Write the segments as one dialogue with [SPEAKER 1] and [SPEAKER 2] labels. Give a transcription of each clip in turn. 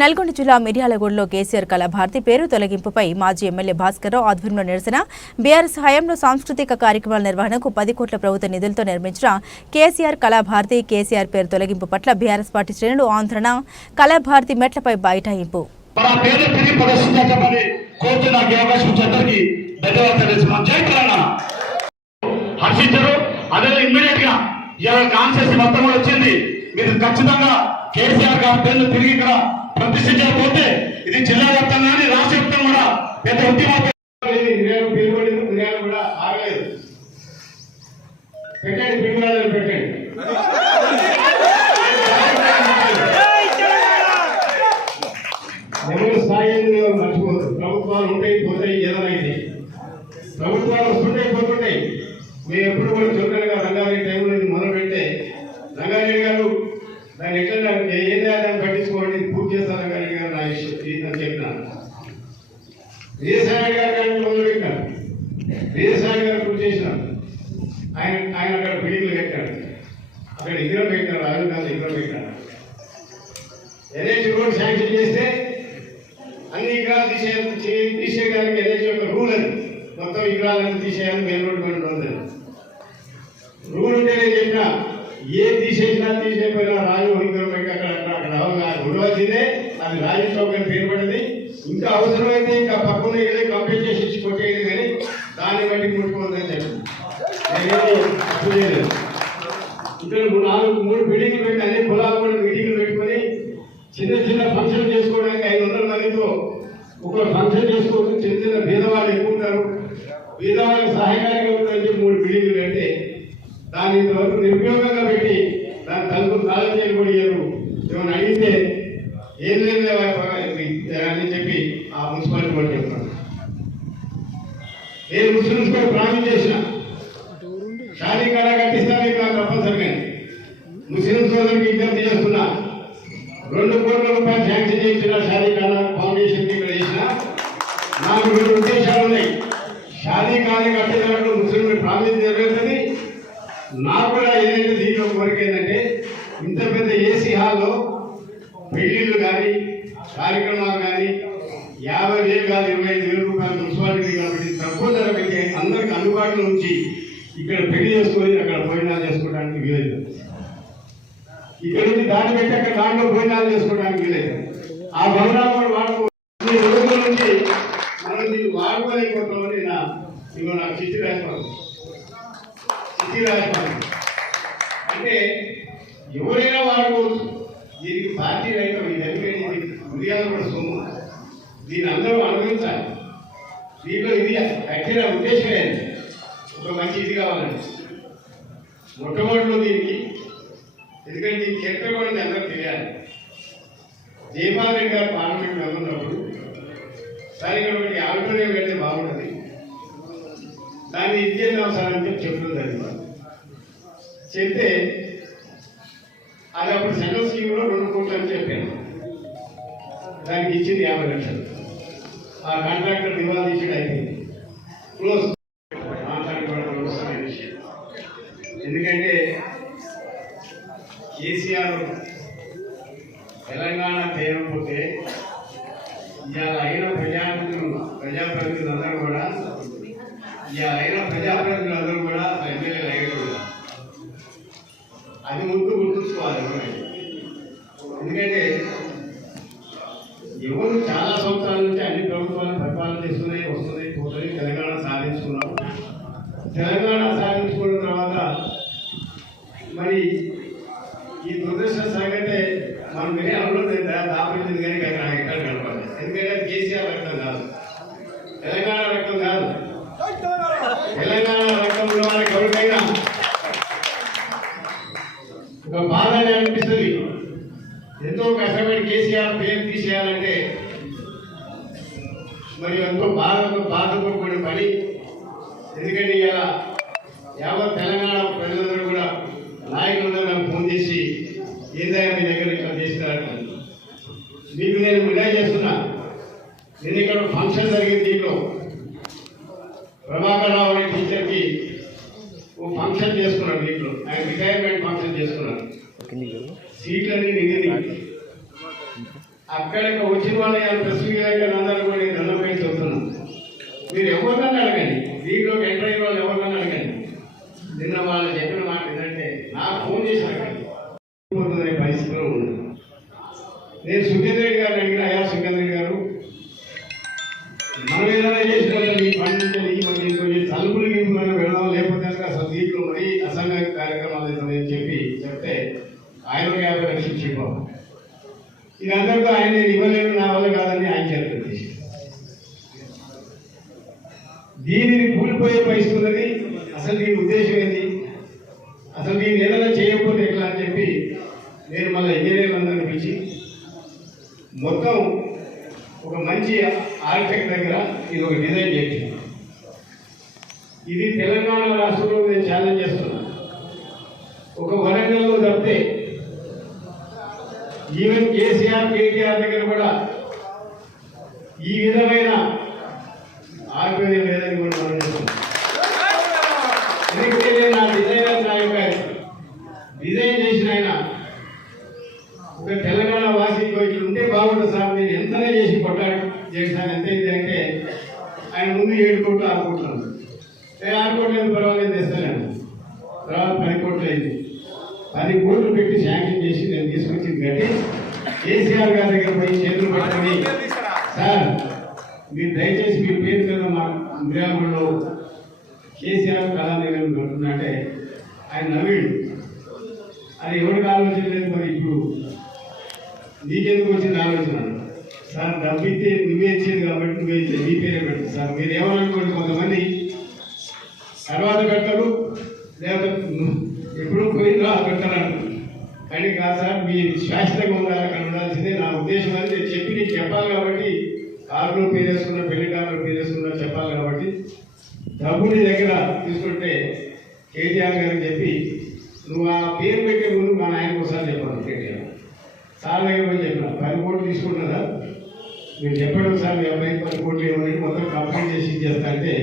[SPEAKER 1] నల్గొండ జిల్లా మిర్యాలగూడలో కేసీఆర్ కళాభారతి పేరు తొలగింపుపై మాజీ ఎమ్మెల్యే భాస్కర్రావు ఆధ్వర్యంలో నిరసన. బీఆర్ఎస్ హయాంలో సాంస్కృతిక కార్యక్రమాల నిర్వహణకు పది కోట్ల ప్రభుత్వ నిధులతో నిర్మించిన కేసీఆర్ కళాభారతి కేసీఆర్ పేరు తొలగింపు పట్ల బీఆర్ఎస్ పార్టీ శ్రేణులు ఆందోళన. కళాభారతి మెట్లపై బైఠాయింపు.
[SPEAKER 2] హర్షించరు. అదే ఇమ్మీడియట్గా మొత్తం కూడా వచ్చింది. మీరు ఖచ్చితంగా కేసీఆర్ గారి పేర్లు తిరిగి ఇక్కడ ప్రతిష్ఠించకపోతే ఇది జిల్లా వ్యాప్తంగా రాష్ట్ర వ్యాప్తంగా కూడా పెద్ద ఉద్యమం
[SPEAKER 3] పెట్టాడు పేరు పెట్టండి ఎవరు స్థాయిని ఎవరు మర్చిపోదు ప్రభుత్వాలు ఉంటాయి పోతాయి ఏదైతే ప్రభుత్వాలు వస్తుంటాయి పోతుంటాయి మేము ఎప్పుడు కూడా చూడగా రంగారెడ్డి టైంలో ఇది మొదలు పెడితే రంగారెడ్డి గారు దాన్ని ఎట్లా ఏం దాన్ని పట్టించుకోండి పూర్తి చేస్తారు రంగారెడ్డి గారు నా ఇష్టం ఇది అని చెప్పినాను విజయసాయి గారు కానీ మొదలు పెట్టారు విజయసాయి గారు పూర్తి చేసినారు ఆయన ఆయన అక్కడ బిల్డింగ్లు కట్టాడు అక్కడ విగ్రహం పెట్టారు రాజీవ్ గాంధీ విగ్రహం పెట్టాడు ఎన్హెచ్ రోడ్ శాంక్షన్ చేస్తే అన్ని విగ్రహాలు తీసే చే- తీసేయడానికి ఎన్హెచ్ యొక్క రూల్ అది మొత్తం విగ్రహాలను తీసేయాలని మెయిన్ రోడ్ మీద ఉంది రూల్ ఉంటే నేను చెప్పిన ఏ తీసేసినా తీసేపోయినా రాజు విగ్రహం పెట్టి అక్కడ అక్కడ అక్కడ అవగాహన ఉండవలసిందే అది రాజు చౌక్ పేరు పడింది. ఇంకా అవసరమైతే ఇంకా పక్కన వెళ్ళి కంప్లీట్ చేసి ఇచ్చి కొట్టేది కానీ దాన్ని బట్టి ముట్టుకోవద్దని ఇక్కడ నాలుగు మూడు బిల్డింగ్లు పెట్టి అన్ని కులాలు కూడా మీటింగ్లు పెట్టుకొని చిన్న చిన్న ఫంక్షన్ చేసుకోవడానికి ఐదు వందల మందితో ఒక ఫంక్షన్ చేసుకోవచ్చు చిన్న చిన్న భేదవాళ్ళు ఎక్కువ ఉంటారు. భేదవాళ్ళకి సహాయకారిగా ఉంటుందని చెప్పి మూడు బిల్డింగ్లు పెడితే దాన్ని ఇంతవరకు నిరుపయోగంగా పెట్టి దాని తలుపు తాళం చేయబడి ఏమైనా అడిగితే ఏం లేదు లేవా బాగా ఇది అని చెప్పి ఆ మున్సిపాలిటీ వాళ్ళు చెప్తాను నేను ముస్లిమ్స్ కూడా ప్రామిస్ చేసిన షాదీ కళ కట్టిస్తాను నాకు తప్పనిసరిగా. ముస్లిం సోదరికి విజ్ఞప్తి చేస్తున్నా. రెండు కోట్ల రూపాయలు శాంక్షన్ చేయించిన షాదీ కళ ఫౌండేషన్ ఇక్కడ చేసిన. నాకు రెండు ఉద్దేశాలు ఉన్నాయి. షాదీ కాలం కట్టేటప్పుడు ముస్లింలు ప్రామిస్ జరుగుతుంది. నాకు కూడా ఏదైతే దీంట్లో కోరిక ఏంటంటే ఇంత పెద్ద ఏసీ హాల్లో పెళ్ళిళ్ళు కానీ కార్యక్రమాలు కానీ యాభై వేలు కాదు ఇరవై ఐదు అందరికి నుంచి ఇక్కడ పెళ్ళి చేసుకొని అక్కడ భోజనాలు చేసుకోవడానికి వీలేదు. ఇక్కడ నుంచి దాన్ని పెట్టి అక్కడ దాంట్లో భోజనాలు చేసుకోవడానికి వీలేదు. ఆ భవనాలు కూడా వాడుకో రోజుల నుంచి మనం దీన్ని వాడుకోలేకపోతామని నా ఇగో నాకు చిట్టి రాసిపోతుంది చిట్టి రాసిపోతుంది అంటే ఎవరైనా వాడుకోవచ్చు. దీనికి పార్టీ రైతం ఇది ఎందుకంటే ఇది ఉదయాలు కూడా సొమ్ము. దీన్ని అందరూ అనుభవించాలి. దీంట్లో ఇది కట్టిన ఉద్దేశం ఏంటి? ఒక మంచి ఇది కావాలండి. మొట్టమొదటిలో దీనికి ఎందుకంటే ఈ చరిత్ర కూడా అందరూ తెలియాలి. జయపాల్ గారు పార్లమెంట్ వెళ్తున్నప్పుడు సరే ఇక్కడ ఒకటి ఆడిటోరియం పెడితే బాగుంటుంది దాన్ని ఇది చేద్దాం సార్ అని చెప్పి చెప్తుంది జరిగింది. చెప్తే అది అప్పుడు సెంట్రల్ స్కీమ్లో రెండు కోట్లు అని చెప్పాను దానికి ఇచ్చింది యాభై లక్షలు. ఆ కాంట్రాక్టర్ దివాలా తీసి అయిపోయింది. క్లోజ్. అయిన కూడా ఎమ్మెల్యే అయ్యారు కూడా అది ముందు గుర్తుంచుకోవాలి ఎందుకంటే ఎవరు చాలా సంవత్సరాల నుంచి అన్ని ప్రభుత్వాలు పరిపాలన చేస్తున్నాయి వస్తున్నాయి పోతున్నాయి తెలంగాణ సాధించుకున్నాం తెలంగాణ సాధించుకున్న తర్వాత మరి ఈ దురదృష్ట సంగతే మనం వినే అనుభవం దాపించింది కానీ అక్కడ ఎక్కడ కనపడదు ఎందుకంటే అది కేసీఆర్ రక్తం కాదు తెలంగాణ రక్తం కాదు తెలంగాణ రక్తం ఉన్న వాళ్ళకి ఎవరికైనా ఒక బాధనే అనిపిస్తుంది. ఎంతో కష్టపడి కేసీఆర్ పేరు తీసేయాలంటే మరి ఎంతో బాధతో బాధతో కూడిన పని. ఎందుకంటే ఇలా యావత్ తెలంగాణ ప్రజలందరూ కూడా నాయకులందరూ నాకు ఫోన్ చేసి ఏదైనా మీ దగ్గర ఇట్లా చేసినారు మీకు నేను విడాయి చేస్తున్నా నేను ఇక్కడ ఒక ఫంక్షన్ జరిగింది దీంట్లో ప్రభాకర్ రావు అనే టీచర్కి ఓ ఫంక్షన్ చేసుకున్నాడు దీంట్లో ఆయన రిటైర్మెంట్ ఫంక్షన్ వచ్చిన వాళ్ళు ఇవాళ ప్రెస్ అందరూ కూడా నేను దండం పెట్టి చెప్తున్నాను. మీరు ఎవరినన్నా అడగండి. దీంట్లోకి ఎంటర్ అయిన వాళ్ళు ఎవరినన్నా అడగండి. నిన్న వాళ్ళు చెప్పిన మాట ఏంటంటే నాకు ఫోన్ చేసి అడగండి. పరిస్థితిలో ఉంది నేను సుఖేంద్ర ఒక యాభై లక్షలు ఇదందరితో ఆయన నేను ఇవ్వలేను నా వల్ల కాదని ఆయన చేతులు దీనిని కూలిపోయే పరిస్థితి ఉన్నది. అసలు దీని ఉద్దేశం ఏంది అసలు దీన్ని ఏదైనా చేయకపోతే ఎట్లా అని చెప్పి నేను మళ్ళీ ఇంజనీర్లు అందరిని పిలిచి మొత్తం ఒక మంచి ఆర్కిటెక్ట్ దగ్గర ఇది ఒక డిజైన్ చేయించాను. ఇది తెలంగాణలో కేసీఆర్ కేటీఆర్ దగ్గర కూడా ఈ విధమైన ఆగ్రహం లేదని కూడా ఎందుకంటే నేను నా డిజైనర్ నా యొక్క డిజైన్ చేసిన ఆయన ఒక తెలంగాణ వాసి ఇట్లా ఉంటే బాగుంటుంది సార్ నేను ఎంతనే చేసి కొట్టాడు చేశాను ఎంత ఇది అంటే ఆయన ముందు ఏడు కోట్లు ఆరు కోట్లు నేను ఆరు కోట్లు పర్వాలేదు తెస్తాను తర్వాత పది కోట్లు అయింది. పది కోట్లు పెట్టి శాంక్షన్ చేసి నేను తీసుకొచ్చింది కట్టి కేసీఆర్ గారి దగ్గర పోయి చేతులు పెట్టండి సార్ మీరు దయచేసి మీ పేరు మీద మా గ్రామంలో కేసీఆర్ కళానిలయం కడుతున్నట్టే ఆయన నవీన్ అది ఎవరికి ఆలోచన లేదు మరి ఇప్పుడు? నీకెందుకు వచ్చింది ఆలోచన? సార్ డబ్బు ఇస్తే నువ్వే ఇచ్చేది కాబట్టి నువ్వే ఇచ్చే మీ పేరే పెట్టు సార్ మీరు ఏమనుకోండి కొంతమంది తర్వాత పెట్టరు లేదా ఎప్పుడు పోయిందో అది పెట్టాలంటారు కానీ కాదు సార్ మీ శాశ్వతంగా అక్కడ ఉండాల్సిందే నా ఉద్దేశం అని నేను చెప్పి నీకు చెప్పాలి కాబట్టి కార్లు పేరు వేసుకున్నా పెళ్ళి కార్లు పేరు వేసుకున్నా చెప్పాలి కాబట్టి డబ్బుని దగ్గర తీసుకుంటే కేటీఆర్ గారు చెప్పి నువ్వు ఆ పేరు పెట్టే ముందు మా నాయనకు ఒకసారి చెప్పాను కేటీఆర్. సార్ దగ్గర పోయి చెప్పిన పది కోట్లు తీసుకుంటున్నారా? మీరు చెప్పడం సార్ మీ అబ్బాయి పది కోట్లు ఏమని మొత్తం కంప్లైంట్ చేసి ఇచ్చేస్తా అంటే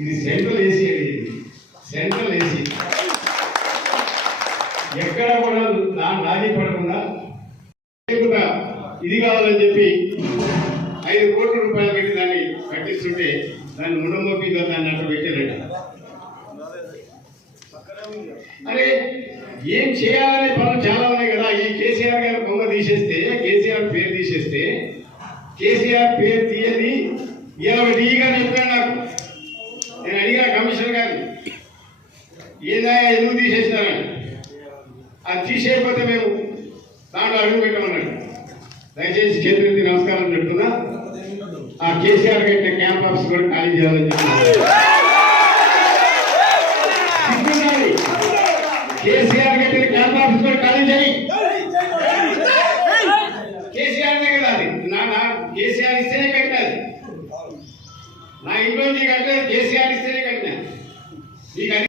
[SPEAKER 3] ఇది సెంట్రల్ ఏసీ అనేది. ఇది సెంట్రల్ ఏసీ. ఎక్కడ దాన్ని ముండమోపి దాన్ని అట్లా పెట్టారట. అరే ఏం చేయాలనే పనులు చాలా ఉన్నాయి కదా. ఈ కేసీఆర్ గారి బొమ్మ తీసేస్తే కేసీఆర్ పేరు తీసేస్తే కేసీఆర్ పేరు తీయని ఇలా డీ గారు చెప్పాడు నాకు. నేను అడిగిన కమిషనర్ గారిని ఏదా ఎందుకు తీసేసినారని? అది తీసేయకపోతే మేము దాంట్లో అడుగు పెట్టమన్నాడు. దయచేసి చేతులెత్తి నమస్కారం చెప్తున్నా ఆ కేసీఆర్ కట్టిన క్యాంప్ ఆఫీస్ కూడా ఖాళీ చేయాలని చెప్తున్నారు కేసీఆర్ కట్టిన క్యాంప్ ఆఫీస్ కూడా ఖాళీ చేయి. కేసీఆర్ కదా అది. నా నా కేసీఆర్ ఇస్తేనే కట్టినది నా ఇంట్లో కట్టలేదు కేసీఆర్ ఇస్తేనే కట్టినా. మీకు